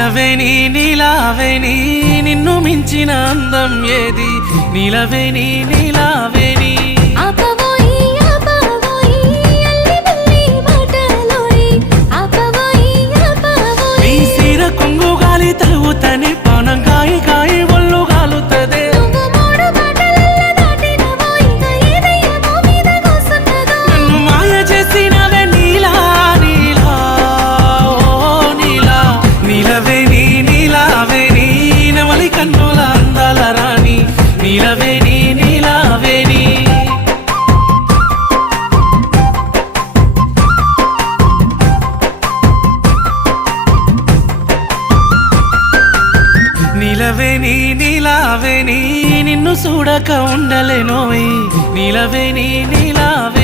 నిలవేని నీలావేని నిన్ను మించిన అందం ఏది నిలవేని నీలావేని నీ సీర కొంగు గాలి తలుగుతని పానం కాయి కాయి ఒళ్ళు గాలుతదే నన్ను మాయ చేసినవే నీలా నీలా ఓ నీలా నీలవేని నీలావేని నవలి కన్నుల అందాల రాణి నీలవేని నీలావేని నీలవేని నీలావేని నిన్ను చూడక ఉండలేనోయ్ నీలవేని నీలావేని